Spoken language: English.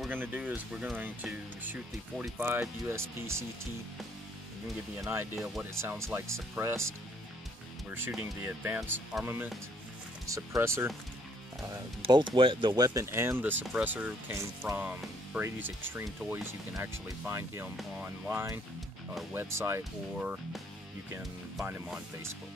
we're going to do is we're going to shoot the 45 USP CT. I'm going to give you an idea of what it sounds like suppressed. We're shooting the Advanced Armament Suppressor. Both the weapon and the suppressor came from Brady's Extreme Toys. You can actually find him online, our website, or you can find him on Facebook.